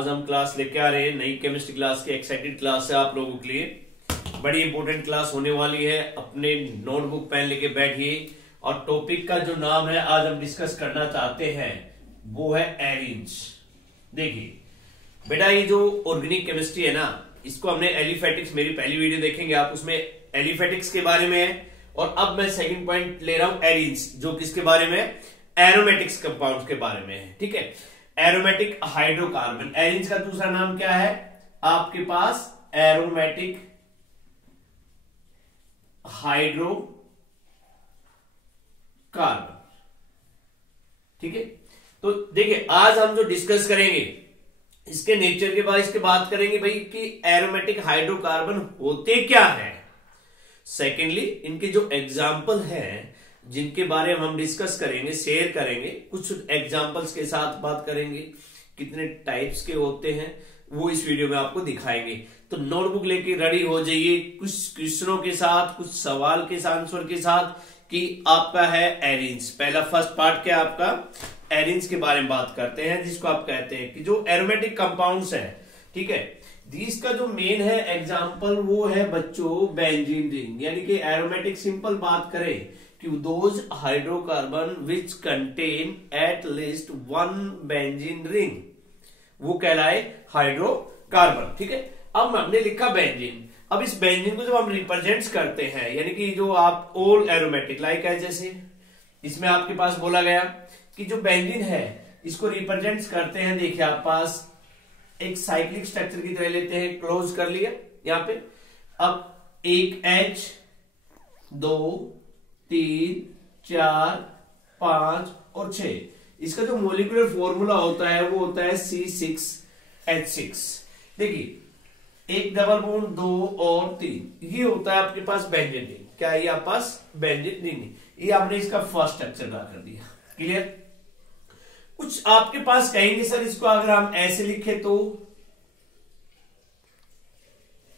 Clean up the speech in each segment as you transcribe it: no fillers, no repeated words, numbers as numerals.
आज हम क्लास लेके आ रहे हैं नई केमिस्ट्री क्लास की। एक्साइटेड क्लास है आप लोगों के लिए, बड़ी इंपॉर्टेंट क्लास होने वाली है। अपने नोटबुक पेन लेके बैठिए और टॉपिक का जो नाम है आज हम डिस्कस करना चाहते हैं वो है एरीन्स। देखिए बेटा, ये जो ऑर्गेनिक केमिस्ट्री है ना, इसको हमने एलिफेटिक्स, मेरी पहली वीडियो देखेंगे आप, उसमें एलिफेटिक्स के बारे में है। और अब मैं सेकंड पॉइंट ले रहा हूं एरीन्स, जो किसके बारे में, एरोमेटिक्स कंपाउंड्स के बारे में है। ठीक है, एरोमेटिक हाइड्रोकार्बन। एरीन्स का दूसरा नाम क्या है आपके पास, एरोमेटिक हाइड्रोकार्बन। ठीक है, तो देखिए आज हम जो डिस्कस करेंगे इसके नेचर के बारे में बात करेंगे भाई कि एरोमेटिक हाइड्रोकार्बन होते क्या है। सेकेंडली इनके जो एग्जाम्पल हैं जिनके बारे में हम डिस्कस करेंगे, शेयर करेंगे, कुछ एग्जाम्पल्स के साथ बात करेंगे, कितने टाइप्स के होते हैं वो इस वीडियो में आपको दिखाएंगे। तो नोटबुक लेके रेडी हो जाइए कुछ क्वेश्चनों के साथ, कुछ सवाल के आंसर के साथ कि आपका है एरीन्स। पहला फर्स्ट पार्ट क्या आपका, एरीन्स के बारे में बात करते हैं, जिसको आप कहते हैं कि जो एरोमेटिक कंपाउंड्स है। ठीक है, इसका जो मेन है एग्जाम्पल वो है बच्चों बेंजीन रिंग, यानी कि एरोमेटिक सिंपल बात करें कि those hydrocarbon which contain at least one benzene ring, वो कहलाए हाइड्रोकार्बन। ठीक है, अब हमने लिखा बेंजीन। अब इस बेंजीन को जब हम रिप्रेजेंट करते हैं, यानी कि जो आप ऑल एरोमेटिक लाइक है, जैसे इसमें आपके पास बोला गया कि जो बेंजीन है इसको रिप्रेजेंट करते हैं। देखिए आप पास एक साइक्लिक स्ट्रक्चर की तरह लेते हैं, क्लोज कर लिया यहां पे। अब एक H, 2, 3, 4, 5 और 6, इसका जो मोलिकुलर फॉर्मूला होता है वो होता है C6H6। देखिए एक डबल बॉन्ड, 2 और 3, ये होता है आपके पास बेंजीन रिंग। क्या ये आपके पास बेंजीन रिंग, ये आपने इसका फर्स्ट स्ट्रक्चर ड्रा कर दिया। क्लियर? कुछ आपके पास कहेंगे सर इसको अगर हम ऐसे लिखे तो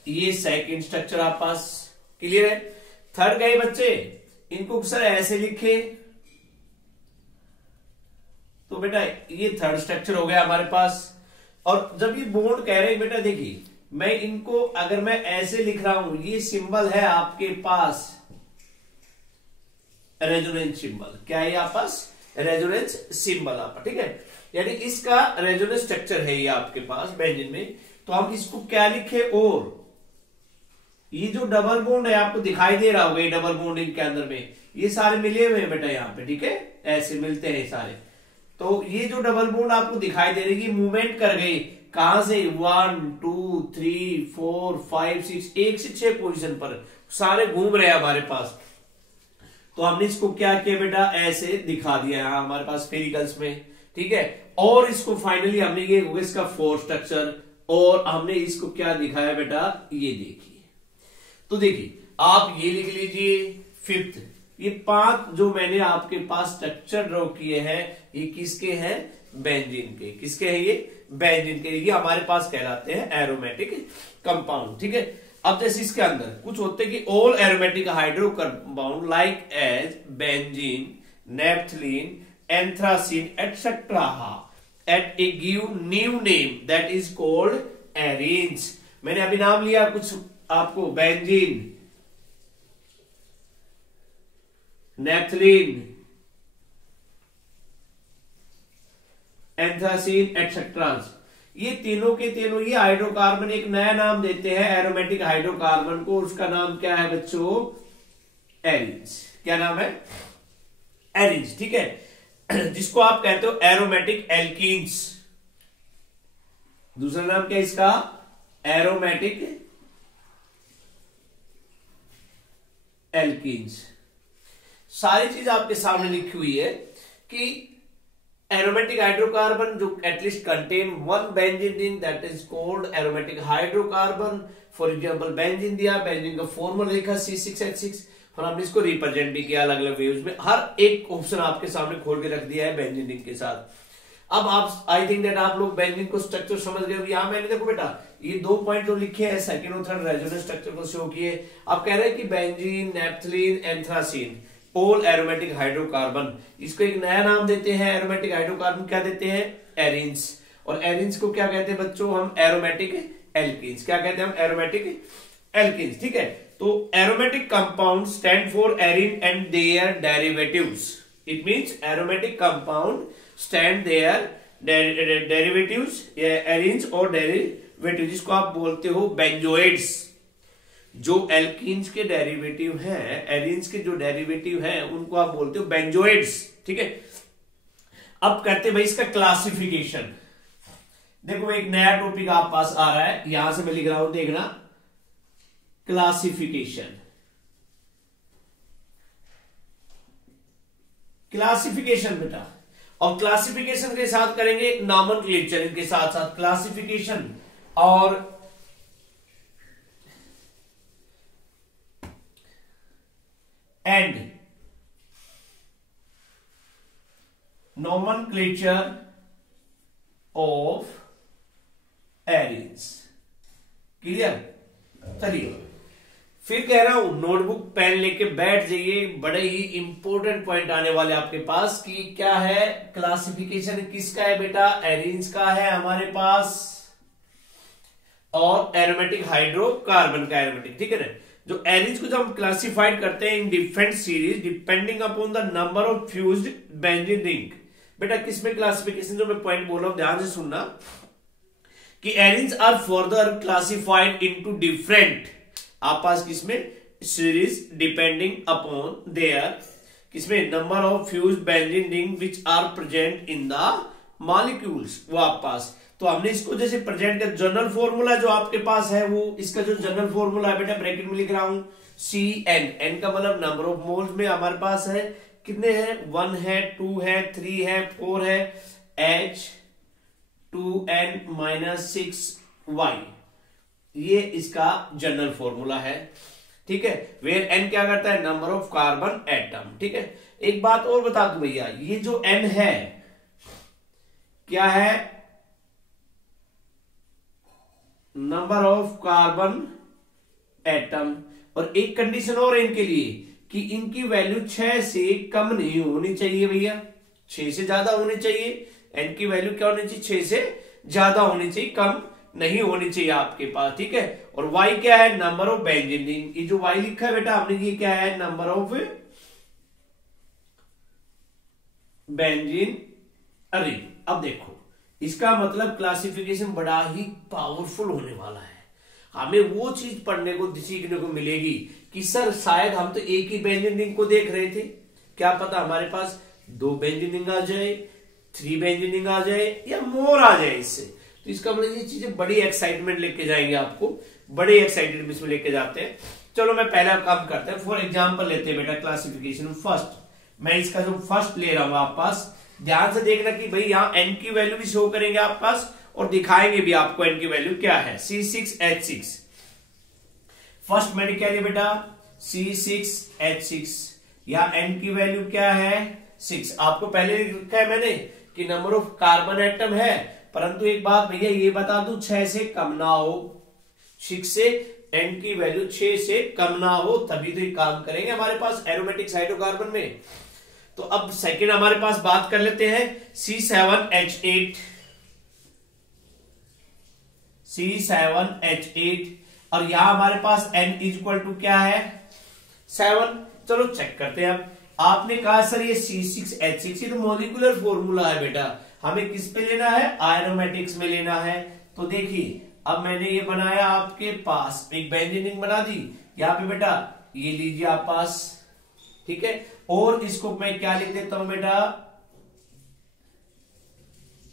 ये सेकंड स्ट्रक्चर आप पास। क्लियर है? थर्ड गए बच्चे, इनको सर ऐसे लिखे तो बेटा ये थर्ड स्ट्रक्चर हो गया हमारे पास। और जब ये बॉन्ड कह रहे हैं बेटा, देखिए मैं इनको अगर मैं ऐसे लिख रहा हूं, ये सिंबल है आपके पास रेजोनेंस सिंबल। क्या है आपके पास, रेजोनेंस सिंबल आपका। ठीक है, यानी इसका रेजोनेंस स्ट्रक्चर है ये आपके पास बेंजीन में। तो हम इसको क्या लिखे, और ये जो डबल बॉन्ड है आपको दिखाई दे रहा होगा, ये डबल बॉन्ड इनके अंदर में ये सारे मिले हुए हैं बेटा यहाँ पे। ठीक है, ऐसे मिलते हैं सारे। तो ये जो डबल बॉन्ड आपको दिखाई दे रही है मूवमेंट कर गई कहां से, 1, 2, 3, 4, 5, 6, 1 से 6 पोजीशन पर सारे घूम रहे हैं हमारे पास। तो हमने इसको क्या किया बेटा, ऐसे दिखा दिया यहां हमारे पास स्फेरिकल्स में। ठीक है, और इसको फाइनली हमने ये होगा इसका फोर्थ स्ट्रक्चर, और हमने इसको क्या दिखाया बेटा, ये देखिए। तो देखिए आप ये लिख लीजिए फिफ्थ, ये 5 जो मैंने आपके पास स्ट्रक्चर ड्रॉ किए हैं ये किसके हैं, बेंजीन के। किसके हैं ये, बेंजीन के। ये हमारे पास कहलाते हैं एरोमेटिक कंपाउंड। ठीक है, अब जैसे इसके अंदर कुछ होते हैं कि all aromatic hydrocarbon like as benzene, naphthalene, anthracene etcetera at a give new name that is called arenes. मैंने अभी नाम लिया कुछ आपको, बेंजीन, नेप्थलीन, एंथ्रासीन एटसेट्रा, ये तीनों के तीनों ये हाइड्रोकार्बन एक नया नाम देते हैं एरोमेटिक हाइड्रोकार्बन को। उसका नाम क्या है बच्चों, एरीन्स। क्या नाम है, एरीन्स। ठीक है, जिसको आप कहते हो एरोमेटिक एल्कीन्स। दूसरा नाम क्या है इसका, एरोमेटिक एल्कीन्स। सारी चीज आपके सामने लिखी हुई है कि एरोमेटिक हाइड्रोकार्बन जो at least contain one benzene ring that is called aromatic hydrocarbon. For example benzene दिया, बेंजीन का फॉर्मूला लिखा C6H6, और हमने इसको रिप्रेजेंट भी किया अलग अलग वेव्स में। हर एक ऑप्शन आपके सामने खोल के रख दिया है बेंजीन रिंग के साथ। अब आप, आई थिंक दैट आप लोग बेंजीन को स्ट्रक्चर समझ गए। यहां मैंने देखो बेटा ये 2 पॉइंट जो लिखे हैं सेकंड और थर्ड रेजोनेंस स्ट्रक्चर को शो किए। अब कह रहे हैं कि benzene, naphthalene, anthracene all aromatic hydrocarbon, इसको एक नया नाम देते हैं एरोमेटिक हाइड्रोकार्बन, क्या देते हैं, एरीन्स। और एरिन्स को क्या कहते हैं बच्चों, हम एरोमेटिक एल्कीन्स। क्या कहते हैं हम, एरोमेटिक एल्कीन्स। ठीक है, तो aromatic compound stand for arene and their derivatives. It means aromatic compound stand their derivatives, arenes और डेरिवेटिव, जिसको आप बोलते हो बेंजोइड्स। जो एल्कीन्स के डेरिवेटिव हैं, एरिन्स के जो डेरिवेटिव हैं, उनको आप बोलते हो बेंजोइड्स। ठीक है, अब करते भाई इसका क्लासिफिकेशन। देखो एक नया टॉपिक आप पास आ रहा है, यहां से मैं लिख रहा हूं, देखना, क्लासिफिकेशन। क्लासिफिकेशन बेटा, और क्लासिफिकेशन के साथ करेंगे नॉमेनक्लेचर, इनके साथ साथ क्लासिफिकेशन और and nomenclature of arenes. Clear? चलिए फिर कह रहा हूं, नोटबुक पेन लेके बैठ जाइए, बड़े ही इंपॉर्टेंट पॉइंट आने वाले आपके पास कि क्या है क्लासिफिकेशन, किसका है बेटा, एरिन्स का है हमारे पास, और एरोमेटिक हाइड्रोकार्बन का एरोमेटिक। ठीक है ना, जो एरिन्स को जब हम क्लासिफाइड करते हैं in different series depending upon the number of fused benzene ring. बेटा किसमें क्लासिफिकेशन, जो मैं पॉइंट बोल रहा हूं ध्यान से सुनना, कि arenes are further classified into different, आप पास किसमें, सीरीज डिपेंडिंग अपॉन देयर, किसमें, number of fused benzene ring which are present in the molecules, वो आप पास। तो हमने इसको जैसे प्रेजेंट कर, जनरल फॉर्मूला जो आपके पास है, वो इसका जो जनरल फॉर्मूला है बेटा, ब्रैकेट में लिख रहा हूं CN, N का मतलब नंबर ऑफ मोल्स में हमारे पास है, कितने हैं, 1 है, 2 है, 3 है, 4 है, H2N-6Y, ये इसका जनरल फॉर्मूला है। ठीक है, वेयर N क्या करता है, नंबर ऑफ कार्बन एटम। ठीक है, एक बात और बता दूं भैया, ये जो N है क्या है, नंबर ऑफ कार्बन एटम, और एक कंडीशन और है इनके लिए कि इनकी वैल्यू 6 से कम नहीं होनी चाहिए भैया, 6 से ज्यादा होनी चाहिए। N की वैल्यू क्या होनी चाहिए, 6 से ज्यादा होनी चाहिए, कम नहीं होनी चाहिए आपके पास। ठीक है, और Y क्या है, नंबर ऑफ बेंजीन रिंग। ये जो Y लिखा है बेटा हमने, ये क्या है, नंबर ऑफ बेंजीन रिंग। अब देखो इसका मतलब क्लासिफिकेशन बड़ा ही पावरफुल होने वाला है। हमें वो चीज पढ़ने को सीखने को मिलेगी कि सर शायद हम तो एक ही बेंजीन रिंग को देख रहे थे, क्या पता हमारे पास 2 बेंजीन रिंग आ जाए, 3 बेंजीन रिंग आ जाए, या मोर आ जाए इससे। तो इसका मतलब ये चीजें बड़ी एक्साइटमेंट लेके जाएंगे आपको, बड़े एक्साइटेड इसमें लेके जाते हैं। चलो मैं पहला काम करते हैं, फॉर एग्जाम्पल लेते हैं बेटा क्लासिफिकेशन फर्स्ट। मैं इसका जो फर्स्ट ले रहा हूं आप पास, ध्यान से देखना कि भाई यहाँ N की वैल्यू भी शो करेंगे आप पास और दिखाएंगे भी आपको N की वैल्यू क्या है, C6H6। फर्स्ट मैंने क्या लिया बेटा, C6H6, या N की वैल्यू क्या है, 6। आपको पहले लिखा है मैंने कि नंबर ऑफ कार्बन एटम है, परंतु एक बात भैया ये बता दूं, 6 से कम ना हो, 6 से N की वैल्यू 6 से कम ना हो, तभी तो ये काम करेंगे हमारे पास एरोमेटिक हाइड्रोकार्बन में। तो अब सेकंड हमारे पास बात कर लेते हैं C7H8, C7H8, और यहां हमारे पास N इक्वल टू क्या है, 7। चलो चेक करते हैं। अब आपने कहा सर ये C6H6, ये तो मॉलिक्यूलर फॉर्मूला है बेटा, हमें किस पे लेना है, एरोमेटिक्स में लेना है। तो देखिए अब मैंने ये बनाया आपके पास, एक बेंजीन रिंग बना दी यहाँ पे बेटा, ये लीजिए आप पास। ठीक है, और इसको मैं क्या लिख देता हूं बेटा,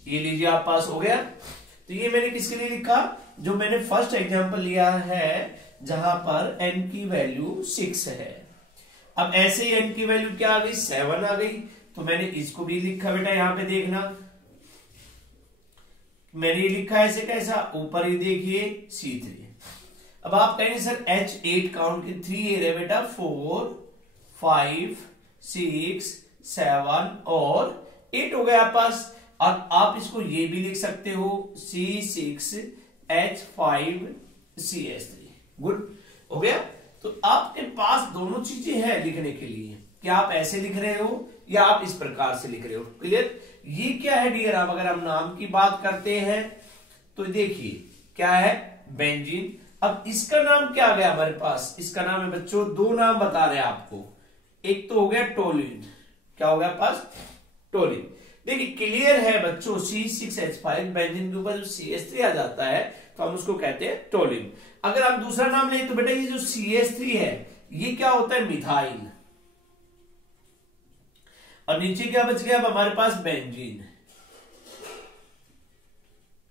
ये लीजिए आप पास, हो गया। तो ये मैंने किसके लिए लिखा, जो मैंने फर्स्ट एग्जांपल लिया है जहां पर N की वैल्यू 6 है। अब ऐसे ही N की वैल्यू क्या आ गई, 7 आ गई, तो मैंने इसको भी लिखा बेटा, यहां पे देखना मैंने ये लिखा ऐसे कैसा, ऊपर ही देखिए C3। अब आप कहेंगे सर H8 काउंट की 3 है बेटा, 4, 5, 6, 7 और 8 हो गया आप पास। और आप इसको ये भी लिख सकते हो C6H5CH3। गुड हो गया। तो आपके पास दोनों चीजें हैं लिखने के लिए, क्या आप ऐसे लिख रहे हो या आप इस प्रकार से लिख रहे हो। क्लियर। ये क्या है डियर, अब अगर हम नाम की बात करते हैं तो देखिए क्या है, बेंजीन। अब इसका नाम क्या आ गया हमारे पास, इसका नाम है बच्चों, दो नाम बता रहे हैं आपको। एक तो हो गया टोलिन, क्या हो गया पास, टोलिन। देखिए क्लियर है बच्चों, C6H5 बेंजीन के ऊपर जो CH3 आ जाता है तो हम उसको कहते हैं टोलिन। अगर आप दूसरा नाम लें तो बेटा ये जो CH3 है ये क्या होता है, मिथाइल। और नीचे क्या बच गया अब हमारे पास, बेंजीन,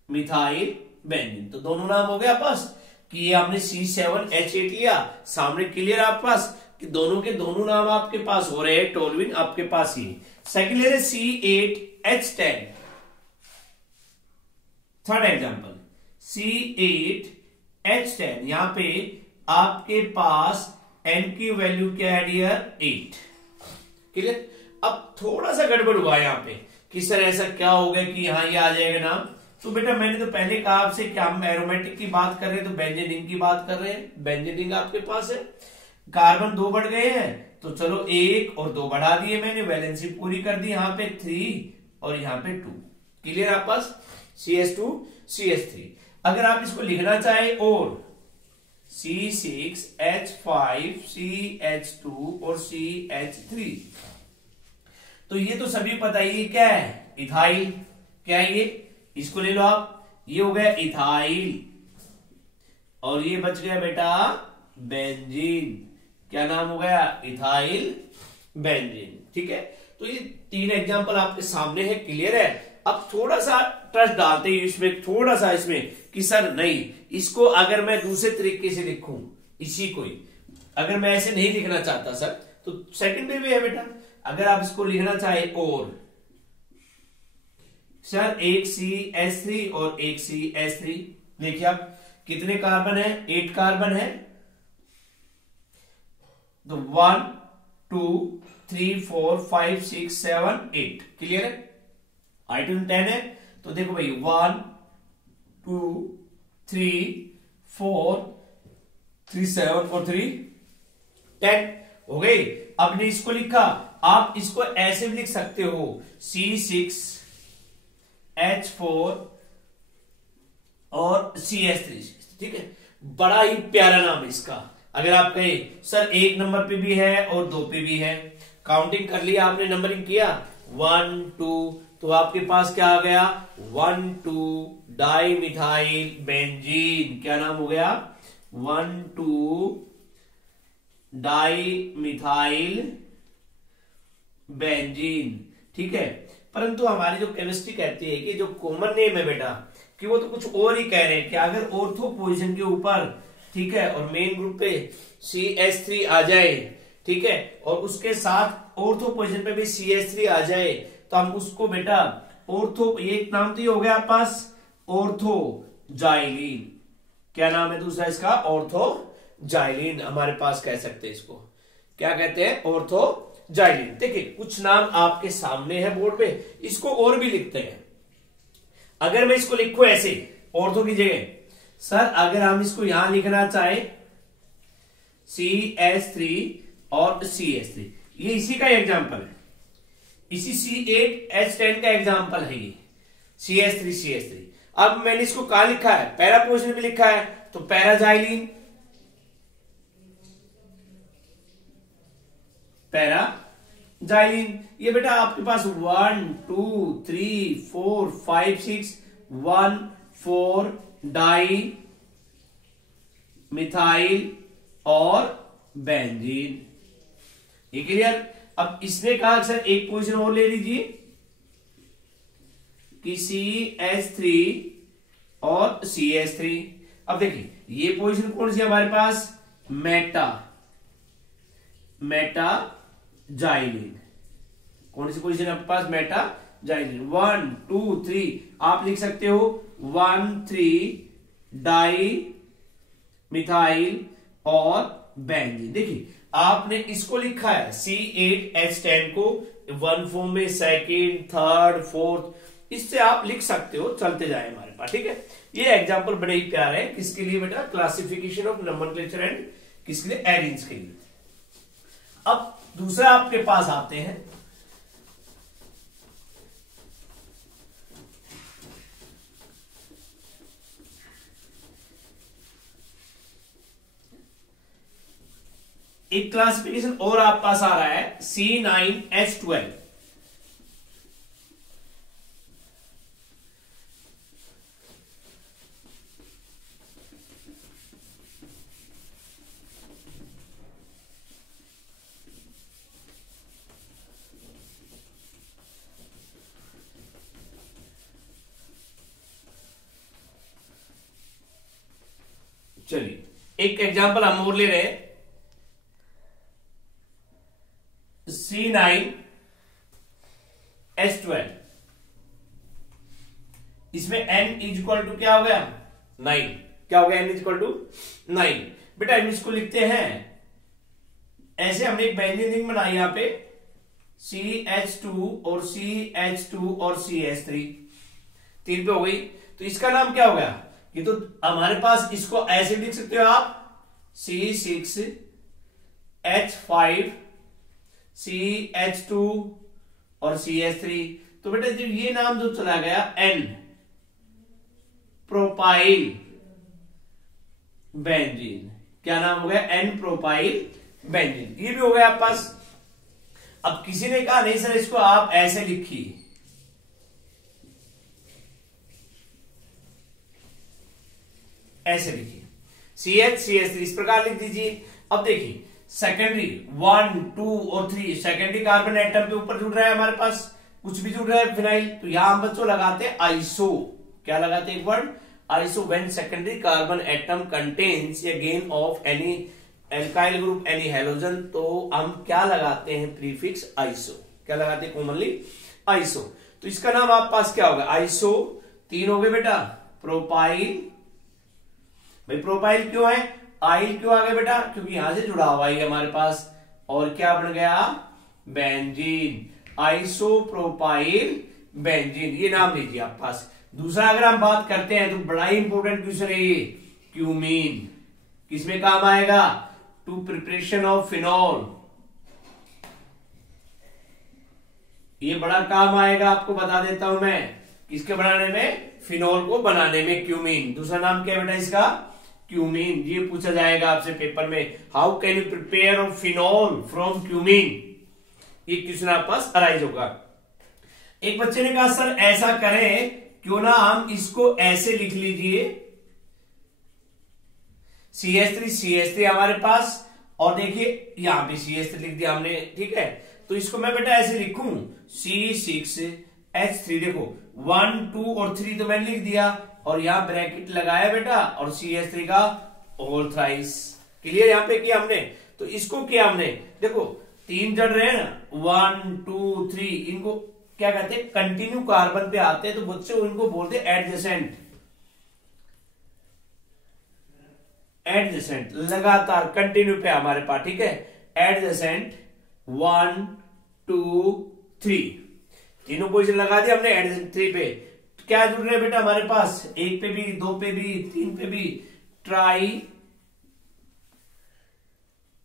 मिथाइल बेंजीन। तो दोनों नाम हो गया पास कि ये आपने C7H8 लिया, सामने क्लियर आप पास कि दोनों के दोनों नाम आपके पास हो रहे हैं, टोलविन आपके पास ही। सेकंड ले रहे C8H10। थर्ड एग्जांपल C8H10, यहां पे आपके पास N की वैल्यू क्या है डियर, 8। क्लियर। अब थोड़ा सा गड़बड़ हुआ यहां पे कि सर ऐसा क्या हो गया कि यहां ये आ जाएगा नाम। तो बेटा मैंने तो पहले कहा आपसे कि हम एरोमेटिक की बात कर रहे हैं तो बेंजीन रिंग की बात कर रहे हैं। बेंजीन रिंग आपके पास है, कार्बन 2 बढ़ गए हैं तो चलो 1 और 2 बढ़ा दिए मैंने, वैलेंसी पूरी कर दी। यहां पे 3 और यहां पे 2। क्लियर आप पास, CH2 CH3। अगर आप इसको लिखना चाहे और C6H5 CH2 और CH3, तो ये तो सभी पता ही क्या है, इथाइल। क्या है ये, इसको ले लो आप, ये हो गया इथाइल और ये बच गया बेटा बेंजीन। क्या नाम हो गया, इथाइल बेंजीन। ठीक है, तो ये 3 एग्जांपल आपके सामने है। क्लियर है। अब थोड़ा सा ट्रस्ट डालते हैं इसमें, थोड़ा सा इसमें कि सर नहीं, इसको अगर मैं दूसरे तरीके से लिखूं, इसी को ही अगर मैं ऐसे नहीं लिखना चाहता सर, तो सेकंड वे भी है बेटा। अगर आप इसको लिखना चाहे और सर एक CH3 और एक CH3, देखिए आप कितने कार्बन है, 8 कार्बन है। तो 1 2 3 4 5 6 7 8। क्लियर है। आइटम 10 है तो देखो भाई 1 2 3 4 3 7 और 3 10 हो गई। अब ने इसको लिखा, आप इसको ऐसे भी लिख सकते हो C6H4 और CH3। ठीक है, बड़ा ही प्यारा नाम है इसका। अगर आप कहें सर 1 नंबर पे भी है और 2 पे भी है, काउंटिंग कर लिया आपने, नंबरिंग किया 1 2, तो आपके पास क्या आ गया 1 2 डाई मिथाइल बेंजीन। क्या नाम हो गया 1 2 डाई मिथाइल बेंजीन। ठीक है, परंतु हमारी जो केमिस्ट्री कहती है कि जो कॉमन नेम है बेटा कि वो तो कुछ और ही कह रहे हैं कि अगर ऑर्थो पोजीशन के ऊपर, ठीक है, और मेन ग्रुप पे CH3 आ जाए, ठीक है, और उसके साथ ऑर्थो पोजीशन पे भी CH3 आ जाए तो हम उसको बेटा ऑर्थो, ये नाम तो ये हो गया आप पास ऑर्थोजाइलिन। क्या नाम है दूसरा इसका, ऑर्थोजाइलिन हमारे पास कह सकते हैं इसको, क्या कहते हैं, ऑर्थोजाइलिन। देखिए कुछ नाम आपके सामने है बोर्ड पे, इसको और भी लिखते हैं। अगर मैं इसको लिखूं ऐसे ऑर्थो की जगह, सर अगर हम इसको यहां लिखना चाहे CH3 और CH3, ये इसी का एग्जांपल है, इसी C8H10 का एग्जांपल है ये CH3। अब मैंने इसको कहां लिखा है, पैरा पोजीशन में लिखा है तो पैराजाइलिन, पैराजाइलिन। ये बेटा आपके पास 1 2 3 4 5 6 1 4 डाई मिथाइल और बेंजीन। ये क्लियर। अब इसने कहा सर एक पोजीशन और ले लीजिए कि CH3 और CH3। अब देखिए ये पोजीशन कौन सी है हमारे पास, मेटाजाइलिन। कौन सी पोजीशन है आपके पास, मेटाजाइलिन। 1 2 3 आप लिख सकते हो 1 3 डाई मिथाइल और बेंजीन। देखिए आपने इसको लिखा है C8H10 को 1 फॉर्म में, सेकेंड थर्ड फोर्थ, इससे आप लिख सकते हो, चलते जाए हमारे पास। ठीक है, ये एग्जांपल बड़े ही प्यारे हैं। किसके लिए बेटा, क्लासिफिकेशन ऑफ नोमेनक्लेचर एंड किसके लिए, एरीन्स के लिए। अब दूसरा आपके पास आते हैं एक क्लासिफिकेशन और आप पास आ रहा है C9H12। चलिए एक एग्जांपल हम और ले रहे हैं C9H12। इसमें n इज इक्वल टू क्या हो गया 9। क्या हो गया n इज इक्वल टू 9। बेटा हम इसको लिखते हैं ऐसे, हमने एक बेंजीन रिंग बनाई यहां पे CH2 और CH2 और CH3 तीन पे हो गई। तो इसका नाम क्या हो गया, ये तो हमारे पास इसको ऐसे लिख सकते हो आप C6H5 CH2 और CH3। तो बेटा जब ये नाम जो चला गया N प्रोपाइल बेंजीन, क्या नाम हो गया N प्रोपाइल बेंजीन, ये भी हो गया आपके पास। अब किसी ने कहा नहीं सर इसको आप ऐसे लिखिए, ऐसे लिखिए CH CH3 इस प्रकार लिख दीजिए। अब देखिए सेकेंडरी 1 2 और 3 सेकेंडरी कार्बन एटम के ऊपर जुड़ रहा है हमारे पास, कुछ भी जुड़ रहा है फिनाइल, तो यहां हम बच्चों लगाते हैं आइसो। क्या लगाते हैं एक word iso, when secondary carbon atom contains A gain of any alkyl group any halogen, तो हम क्या लगाते हैं प्रीफिक्स आइसो। क्या लगाते हैं कॉमनली आइसो। तो इसका नाम आप पास क्या होगा आइसो। तीन हो गए बेटा प्रोपाइल। भाई प्रोपाइल क्यों है, आइल क्यों आ गया बेटा, क्योंकि यहां से जुड़ा हुआ है हमारे पास। और क्या बन गया बेंजीन, आइसोप्रोपाइल बेंजीन, ये नाम लीजिए आप पास। दूसरा अगर हम बात करते हैं तो बड़ा ही इंपॉर्टेंट क्वेश्चन है ये, क्यूमीन किसमें काम आएगा, टू प्रिपरेशन ऑफ फिनॉल, ये बड़ा काम आएगा आपको बता देता हूं मैं, किसके बनाने में, फिनॉल को बनाने में क्यूमीन। दूसरा नाम क्या है बेटा इसका क्यूमीन। ये पूछा जाएगा आपसे पेपर में, how can you prepare of phenol from cumene, ये क्वेश्चन आप पास अराइज होगा। एक बच्चे ने कहा सर ऐसा करें क्यों ना हम इसको ऐसे लिख लीजिए CH3 हमारे पास, और देखिए यहां पे CH3 लिख दिया हमने, ठीक है। तो इसको मैं बेटा ऐसे लिखूं C6H3, देखो 1 2 और 3 तो मैंने लिख दिया, और यहां ब्रैकेट लगाया बेटा, और CH3 का होल थ्राइस। क्लियर यहां पे किया हमने। तो इसको किया हमने, देखो तीन जड़ रहे हैं ना 1 2 3, इनको क्या कहते हैं कंटिन्यू कार्बन पे आते हैं, तो बच्चों इनको बोलते हैं एडजेसेंट। एडजेसेंट लगातार कंटिन्यू पे हमारे पास, ठीक है। एडजेसेंट 1 2 3 तीनों पोजीशन लगा दिया हमने एडजेसेंट 3 पे। क्या जुड़ रहे हैं बेटा हमारे पास, एक पे भी, दो पे भी, तीन पे भी, ट्राई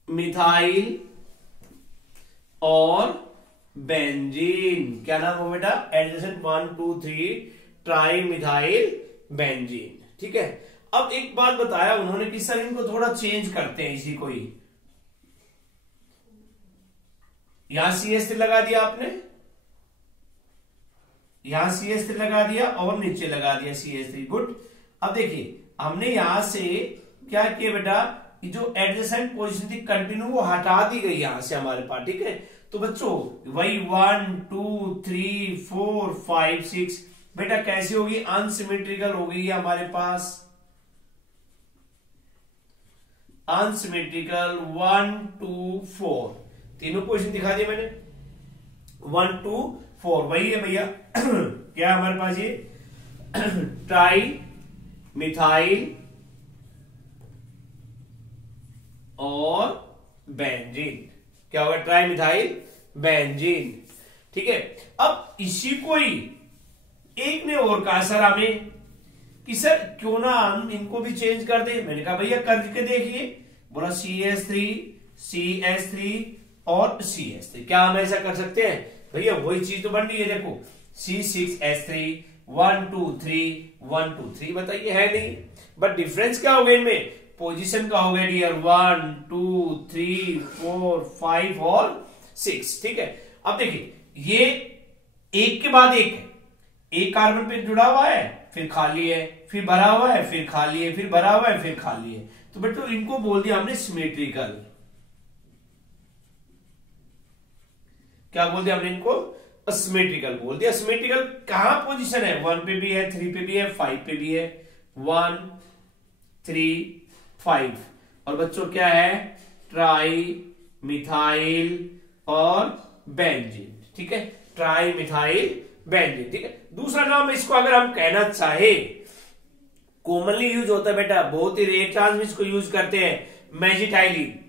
मिथाइल और बेंजीन। क्या नाम हो बेटा एडजेसेंट 1 2 3 ट्राई मिथाइल बेंजीन, ठीक है। अब एक बात बताया उन्होंने कि सर इनको थोड़ा चेंज करते हैं, इसी को ही यहां CH3 लगा दिया आपने, यहां CH3 लगा दिया और नीचे लगा दिया CH3, गुड। अब देखिए हमने यहां से क्या किया बेटा, जो एडजेसेंट पोजीशन थी कंटिन्यू वो हटा दी गई यहां से हमारे पास, ठीक है। तो बच्चों वही 1 2 3 4 5 6 बेटा कैसी होगी, अनसिमेट्रिकल हो गई है हमारे पास, अनसिमेट्रिकल 1 2 4 तीनों पोजीशन दिखा दिया मैंने 1 2 4, वही है भैया क्या हमारे पास ये ट्राई मिथाइल और बेंजीन। क्या होगा ट्राई मिथाइल बेंजीन, ठीक है। अब इसी को ही एक ने और कहा सर हमें कि सर क्यों ना हम इनको भी चेंज कर दे। मैंने कहा भैया करके देखिए, बोला CH3 और CH3। क्या हम ऐसा कर सकते हैं भैया? वही चीज तो बन रही है, देखो C6H3 1 2 3 1 2 3, बताइए है नहीं। बट डिफरेंस क्या हो गया इनमें? पोजीशन का हो गया डियर 1 2 3 4 5 और 6। ठीक है, अब देखिए ये एक के बाद एक है, एक कार्बन पे जुड़ा हुआ है, फिर खाली है, फिर भरा हुआ है, फिर खाली है, फिर भरा हुआ है, फिर खाली है। तो बेटो इनको बोल दिया हमने सिमेट्रिकल। क्या बोल दिया हमने इनको? असिमेट्रिकल बोल दिया। सिमेट्रिकल कहां पोजीशन है? 1 पे भी है, 3 पे भी है, 5 पे भी है। 1 3 5। और बच्चों क्या है? ट्राई मिथाइल और बेंजीन। ठीक है, ट्राई मिथाइल बेंजीन। ठीक है, दूसरा नाम इसको अगर हम कहना चाहे, कॉमनली यूज होता है बेटा, बहुत ही रेयर चांस में इसको यूज करते हैं, मैजिटाइलिन।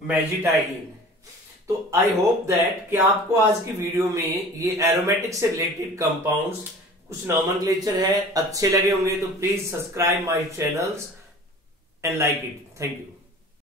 मैजिटाइलिन। तो आई होप दैट कि आपको आज की वीडियो में ये एरोमेटिक से रिलेटेड कंपाउंड्स कुछ नॉमेनक्लेचर है अच्छे लगे होंगे। तो please subscribe my channels and like it. Thank you.